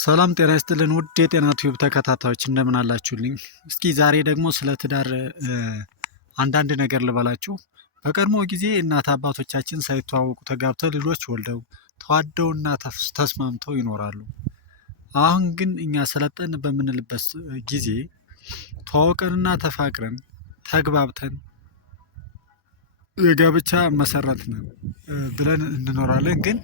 ሰላም ጤና ይስጥልን ውድ የጤና ቲዩብ ተከታታዮች እንደምን አላችሁልኝ? እስኪ ዛሬ ደግሞ ስለ ትዳር አንዳንድ ነገር ልበላችሁ። በቀድሞ ጊዜ እናት አባቶቻችን ሳይተዋወቁ ተጋብተው ልጆች ወልደው ተዋደውና ተስማምተው ይኖራሉ። አሁን ግን እኛ ሰለጠን በምንልበት ጊዜ ተዋውቀንና ተፋቅረን ተግባብተን የጋብቻ መሰረት ነው ብለን እንኖራለን። ግን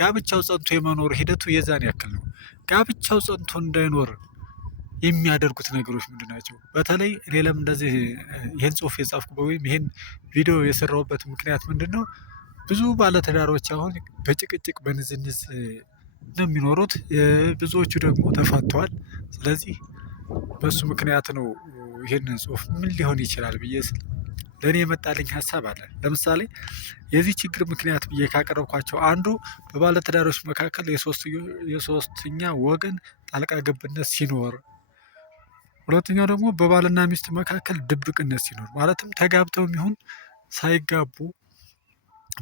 ጋብቻው ጸንቶ የመኖር ሂደቱ የዛን ያክል ነው። ጋብቻው ጸንቶ እንዳይኖር የሚያደርጉት ነገሮች ምንድን ናቸው? በተለይ እኔ ለምን እንደዚህ ይህን ጽሁፍ የጻፍኩበት ወይም ይህን ቪዲዮ የሰራሁበት ምክንያት ምንድን ነው? ብዙ ባለትዳሮች አሁን በጭቅጭቅ በንዝንዝ ነው የሚኖሩት። ብዙዎቹ ደግሞ ተፋተዋል። ስለዚህ በሱ ምክንያት ነው ይህንን ጽሁፍ ምን ሊሆን ይችላል ብዬ ስል ለእኔ የመጣልኝ ሀሳብ አለ። ለምሳሌ የዚህ ችግር ምክንያት ብዬ ካቀረብኳቸው አንዱ በባለትዳሮች መካከል የሶስተኛ ወገን ጣልቃ ገብነት ሲኖር፣ ሁለተኛው ደግሞ በባልና ሚስት መካከል ድብቅነት ሲኖር፣ ማለትም ተጋብተውም ይሁን ሳይጋቡ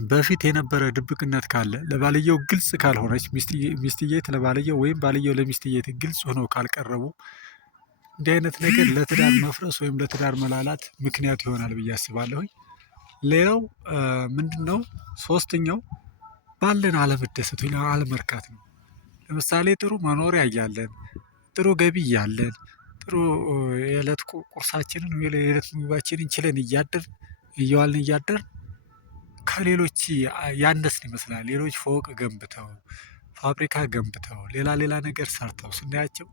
በፊት የነበረ ድብቅነት ካለ፣ ለባልየው ግልጽ ካልሆነች ሚስትየት ለባልየው ወይም ባልየው ለሚስትየት ግልጽ ሆነው ካልቀረቡ እንዲህ አይነት ነገር ለትዳር መፍረስ ወይም ለትዳር መላላት ምክንያት ይሆናል ብዬ አስባለሁኝ። ሌላው ምንድን ነው? ሶስተኛው ባለን አለመደሰት ወይም አለመርካት ነው። ለምሳሌ ጥሩ መኖሪያ እያለን፣ ጥሩ ገቢ እያለን፣ ጥሩ የዕለት ቁርሳችንን የዕለት ምግባችንን ችለን እየዋልን እያደር ከሌሎች ያነስን ይመስላል። ሌሎች ፎቅ ገንብተው ፋብሪካ ገንብተው ሌላ ነገር ሰርተው ስናያቸው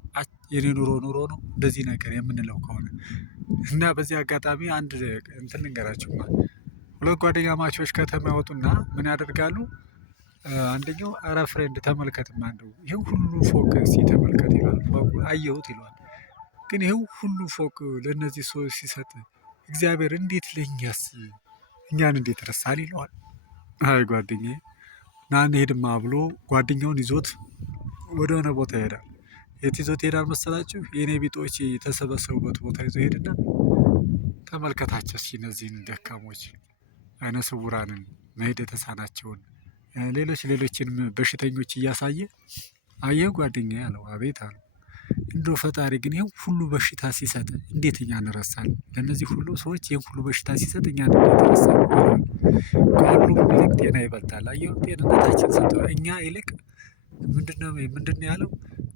የኔ ኑሮ ነው እንደዚህ ነገር የምንለው ከሆነ እና በዚህ አጋጣሚ አንድ እንትን ልንገራችሁ። ሁለት ጓደኛ ማቾች ከተማ ያወጡና ምን ያደርጋሉ? አንደኛው ኧረ ፍሬንድ ተመልከትም አንዱ ይሄው ሁሉ ፎቅ ተመልከት ይለዋል። ፎቅ አየሁት ይለዋል። ግን ይሄው ሁሉ ፎቅ ለእነዚህ ሰዎች ሲሰጥ እግዚአብሔር እንዴት ለእኛስ እኛን እንዴት ረሳል ይለዋል። አይ ጓደኛዬ ና እንሂድማ ብሎ ጓደኛውን ይዞት ወደሆነ ቦታ ይሄዳል። የት ይዞት ይሄዳል መሰላችሁ? የኔ ቢጦች የተሰበሰቡበት ቦታ ይዞ ሄድና ተመልከታቸው እስኪ እነዚህን ደካሞች፣ አይነ ስውራንን፣ መሄድ የተሳናቸውን፣ ሌሎችንም በሽተኞች እያሳየ አየህ ጓደኛዬ አለው። አቤት አለው። እንደው ፈጣሪ ግን ይህን ሁሉ በሽታ ሲሰጥ እንዴት እኛ እንረሳለን? ለእነዚህ ሁሉ ሰዎች ይህን ሁሉ በሽታ ሲሰጥ እኛ እንዴት ረሳለን? ከሁሉም ይልቅ ጤና ይበልጣል። አየሁ ጤንነታችን ሰጠ። እኛ ይልቅ ምንድን ያለው?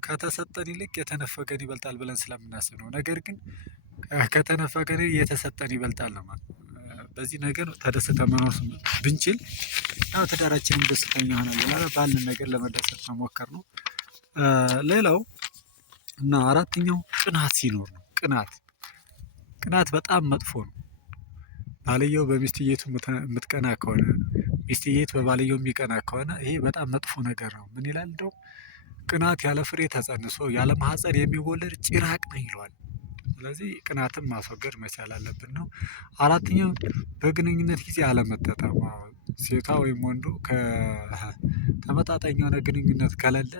ከተሰጠን ይልቅ የተነፈገን ይበልጣል ብለን ስለምናስብ ነው። ነገር ግን ከተነፈገን የተሰጠን ይበልጣል ነው ማለት። በዚህ ነገር ተደስተን መኖር ብንችል ያው ትዳራችንን ደስተኛ ሆነ ባለን ነገር ለመደሰት መሞከር ነው። ሌላው እና አራተኛው ቅናት ሲኖር ነው። ቅናት በጣም መጥፎ ነው። ባልየው በሚስትየቱ የምትቀና ከሆነ፣ ሚስትየት በባልየው የሚቀና ከሆነ ይሄ በጣም መጥፎ ነገር ነው። ምን ይላል እንደው ቅናት ያለ ፍሬ ተጸንሶ ያለ ማህፀን የሚወለድ ጭራቅ ነው ይለዋል። ስለዚህ ቅናትን ማስወገድ መቻል አለብን ነው። አራተኛው በግንኙነት ጊዜ አለመጣጣም። ሴቷ ወይም ወንዱ ከተመጣጣኝ የሆነ ግንኙነት ከሌለ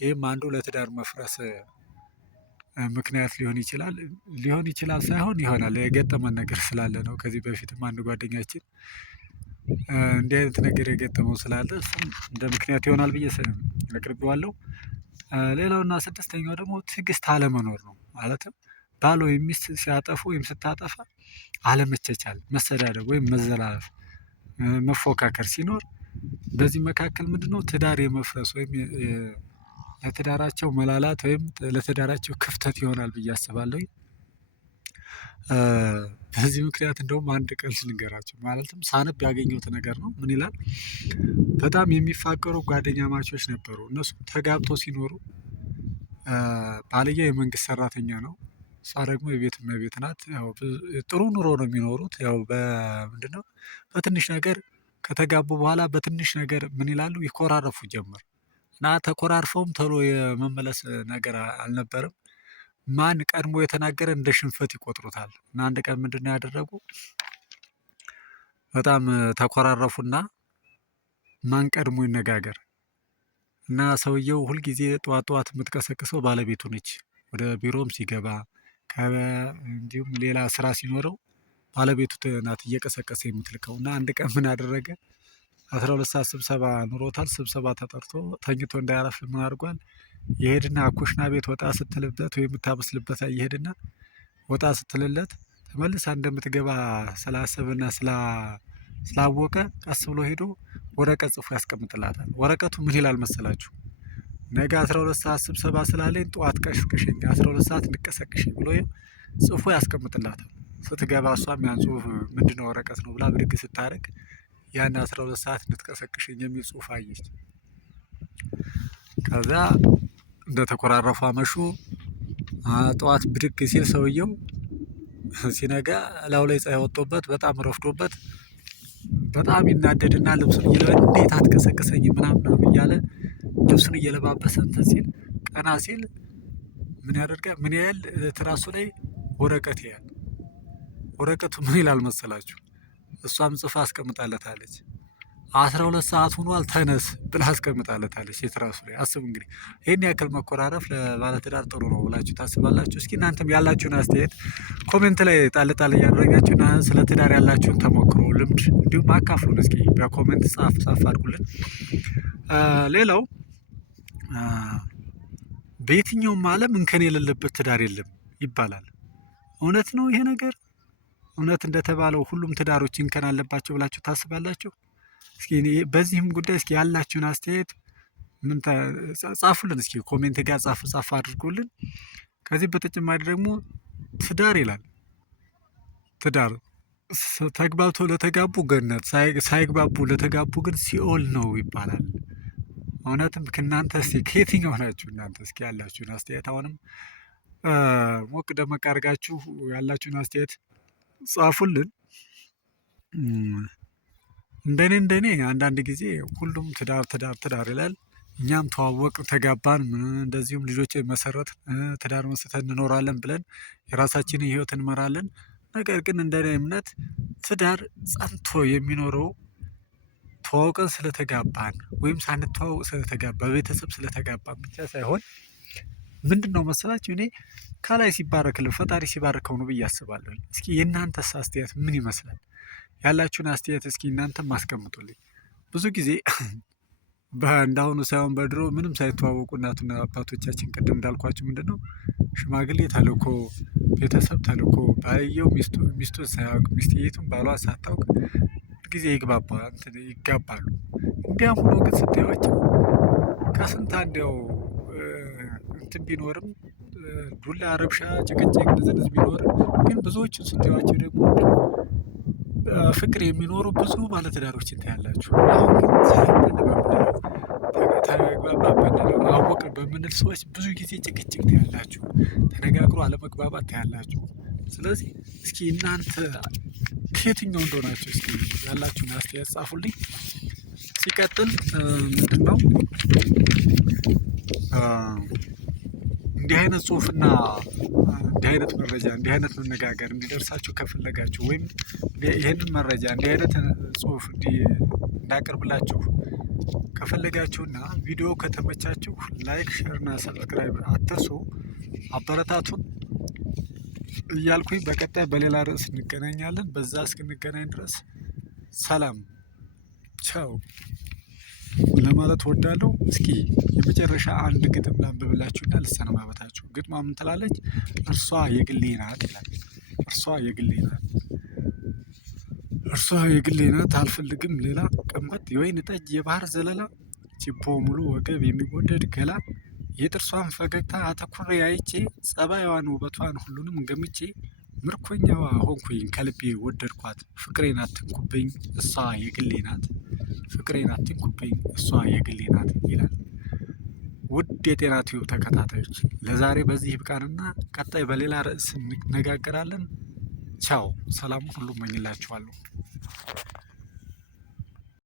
ይህም አንዱ ለትዳር መፍረስ ምክንያት ሊሆን ይችላል ሳይሆን ይሆናል። የገጠመን ነገር ስላለ ነው። ከዚህ በፊትም አንድ ጓደኛችን እንዲህ አይነት ነገር የገጠመው ስላለ እሱም እንደ ምክንያት ይሆናል ብዬ አቅርቤዋለሁ። ሌላውና ስድስተኛው ደግሞ ትዕግስት አለመኖር ነው። ማለትም ባል ወይም ሚስት ሲያጠፉ ወይም ስታጠፋ አለመቻቻል፣ መሰዳደብ ወይም መዘላለፍ፣ መፎካከር ሲኖር በዚህ መካከል ምንድነው ትዳር የመፍረስ ወይም ለትዳራቸው መላላት ወይም ለትዳራቸው ክፍተት ይሆናል ብዬ አስባለሁ። በዚህ ምክንያት እንደውም አንድ ቀን ልንገራችሁ። ማለትም ሳነብ ያገኘሁት ነገር ነው። ምን ይላል? በጣም የሚፋቀሩ ጓደኛ ማቾች ነበሩ። እነሱ ተጋብተው ሲኖሩ ባልየው የመንግስት ሰራተኛ ነው፣ እሷ ደግሞ የቤት እመቤት ናት። ያው ጥሩ ኑሮ ነው የሚኖሩት። ያው ምንድነው በትንሽ ነገር ከተጋቡ በኋላ በትንሽ ነገር ምን ይላሉ? ይኮራረፉ ጀመር እና ተኮራርፈውም ቶሎ የመመለስ ነገር አልነበረም። ማን ቀድሞ የተናገረ እንደ ሽንፈት ይቆጥሩታል። እና አንድ ቀን ምንድን ነው ያደረጉ? በጣም ተኮራረፉና ማን ቀድሞ ይነጋገር እና ሰውየው ሁልጊዜ ጠዋት የምትቀሰቅሰው ባለቤቱ ነች። ወደ ቢሮም ሲገባ እንዲሁም ሌላ ስራ ሲኖረው ባለቤቱ ናት እየቀሰቀሰ የምትልከው። እና አንድ ቀን ምን አደረገ? 12 ሰዓት ስብሰባ ኑሮታል። ስብሰባ ተጠርቶ ተኝቶ እንዳያረፍ ምን አድርጓል? ይሄድና ኩሽና ቤት ወጣ ስትልበት ወይም የምታበስልበት ላይ ይሄድና ወጣ ስትልለት ተመልሳ እንደምትገባ ስላሰበና ስላወቀ ቀስ ብሎ ሄዶ ወረቀት ጽፎ ያስቀምጥላታል። ወረቀቱ ምን ይላል መሰላችሁ? ነገ 12 ሰዓት ስብሰባ ስላለኝ ጠዋት ቀስቅሽኝ 12 ሰዓት እንቀሰቅሽኝ ብሎ ጽፎ ያስቀምጥላታል። ስትገባ እሷም ያን ጽሁፍ ምንድነው ወረቀት ነው ብላ ብድግ ስታደርግ ያን 12 ሰዓት እንድትቀሰቅሽኝ የሚል ጽሁፍ አየች። ከዛ እንደተኮራረፉ አመሹ። ጠዋት ብድግ ሲል ሰውየው ሲነጋ እላዩ ላይ ፀሐይ ወጥቶበት በጣም ረፍዶበት በጣም ይናደድና ልብሱን እንዴት አትቀሰቅሰኝ ምናምን እያለ ልብሱን እየለባበሰ እንትን ሲል ቀና ሲል ምን ያደርጋል? ምን ያህል ትራሱ ላይ ወረቀት ያያል። ወረቀቱ ምን ይላል መሰላችሁ? እሷም ጽፋ አስቀምጣለታለች። 12 ሰዓት ሆኗል ተነስ ብላ አስቀምጣለታለች የትራሱ ላይ። አስቡ እንግዲህ ይህን ያክል መኮራረፍ ለባለትዳር ጥሩ ነው ብላችሁ ታስባላችሁ? እስኪ እናንተም ያላችሁን አስተያየት ኮሜንት ላይ ጣል ጣል እያደረጋችሁ ስለ ትዳር ያላችሁን ተሞክሮ፣ ልምድ እንዲሁም አካፍሉን። እስኪ በኮሜንት ጻፍ አድርጉልን። ሌላው በየትኛውም ዓለም እንከን የሌለበት ትዳር የለም ይባላል። እውነት ነው ይሄ ነገር? እውነት እንደተባለው ሁሉም ትዳሮች እንከን አለባቸው ብላችሁ ታስባላችሁ? እስኪ በዚህም ጉዳይ እስኪ ያላችሁን አስተያየት ጻፉልን። እስኪ ኮሜንት ጋር ጻፍ አድርጉልን። ከዚህ በተጨማሪ ደግሞ ትዳር ይላል። ትዳር ተግባብቶ ለተጋቡ ገነት፣ ሳይግባቡ ለተጋቡ ግን ሲኦል ነው ይባላል። እውነትም ከእናንተ እስኪ ከየትኛው ናችሁ እናንተ? እስኪ ያላችሁን አስተያየት አሁንም ሞቅ ደመቅ አድርጋችሁ ያላችሁን አስተያየት ጻፉልን። እንደኔ አንዳንድ ጊዜ ሁሉም ትዳር ይላል። እኛም ተዋወቅ ተጋባን፣ እንደዚሁም ልጆች መሰረት ትዳር መስርተን እንኖራለን ብለን የራሳችንን ህይወት እንመራለን። ነገር ግን እንደኔ እምነት ትዳር ጸንቶ የሚኖረው ተዋውቀን ስለተጋባን ወይም ሳንተዋወቅ ስለተጋባ በቤተሰብ ስለተጋባን ብቻ ሳይሆን ምንድነው መሰላችሁ? እኔ ከላይ ሲባረክልን ፈጣሪ ሲባርከው ነው ብዬ አስባለሁ። እስኪ የእናንተስ አስተያየት ምን ይመስላል? ያላችሁን አስተያየት እስኪ እናንተም አስቀምጡልኝ። ብዙ ጊዜ እንዳሁኑ ሳይሆን በድሮ ምንም ሳይተዋወቁ እናቱና አባቶቻችን ቅድም እንዳልኳችሁ ምንድነው ሽማግሌ ተልኮ ቤተሰብ ተልኮ ባልየው ሚስቱን ሳያውቅ ሚስትየቱን ባሏን ሳታውቅ ጊዜ ይጋባሉ። እንዲያም ሆኖ ግን ስታዩዋቸው ከስንት አንዴው እንትን ቢኖርም ዱላ ረብሻ ጭቅጭቅ ንዝንዝ ቢኖርም ግን ብዙዎቹን ስታዩዋቸው ደግሞ ፍቅር የሚኖሩ ብዙ ባለትዳሮችን ታያላችሁ። አሁን ግን ተግባባ ብንለው አወቅን በምንል ሰዎች ብዙ ጊዜ ጭቅጭቅ ታያላችሁ፣ ተነጋግሮ አለመግባባት ታያላችሁ። ስለዚህ እስኪ እናንተ ከየትኛው እንደሆናችሁ እስኪ ያላችሁን አስተያየት ጻፉልኝ። ሲቀጥል ምንድነው እንዲህ አይነት ጽሁፍና እንዲህ አይነት መረጃ እንዲህ አይነት መነጋገር እንዲደርሳችሁ ከፈለጋችሁ ወይም ይህንን መረጃ እንዲህ አይነት ጽሁፍ እንዳቀርብላችሁ ከፈለጋችሁና ቪዲዮ ከተመቻችሁ ላይክ፣ ሼር እና ሰብስክራይብ አትርሱ። አበረታቱን እያልኩኝ በቀጣይ በሌላ ርዕስ እንገናኛለን። በዛ እስክንገናኝ ድረስ ሰላም ቻው ለማለት ወዳለሁ። እስኪ የመጨረሻ አንድ ግጥም ላንብብላችሁና ልሰነባበታችሁ። ግጥሟ ምን ትላለች? እርሷ የግሌ ናት ይላል። እርሷ የግሌ ናት፣ እርሷ የግሌ ናት፣ አልፈልግም ሌላ ቀንበት የወይን ጠጅ የባህር ዘለላ፣ ችቦ ሙሉ ወገብ የሚወደድ ገላ፣ የጥርሷን ፈገግታ አተኩሬ አይቼ፣ ጸባይዋን ውበቷን ሁሉንም ገምቼ፣ ምርኮኛዋ ሆንኩኝ ከልቤ ወደድኳት፣ ፍቅሬን አትንኩብኝ እሷ የግሌ ናት፣ ፍቅሬን አትንኩብኝ እሷ የግሌ ናት ይላል። ውድ የጤና ቲዩብ ተከታታዮች ለዛሬ በዚህ ይብቃንና ቀጣይ በሌላ ርዕስ እንነጋገራለን። ቻው፣ ሰላሙን ሁሉ እመኝላችኋለሁ።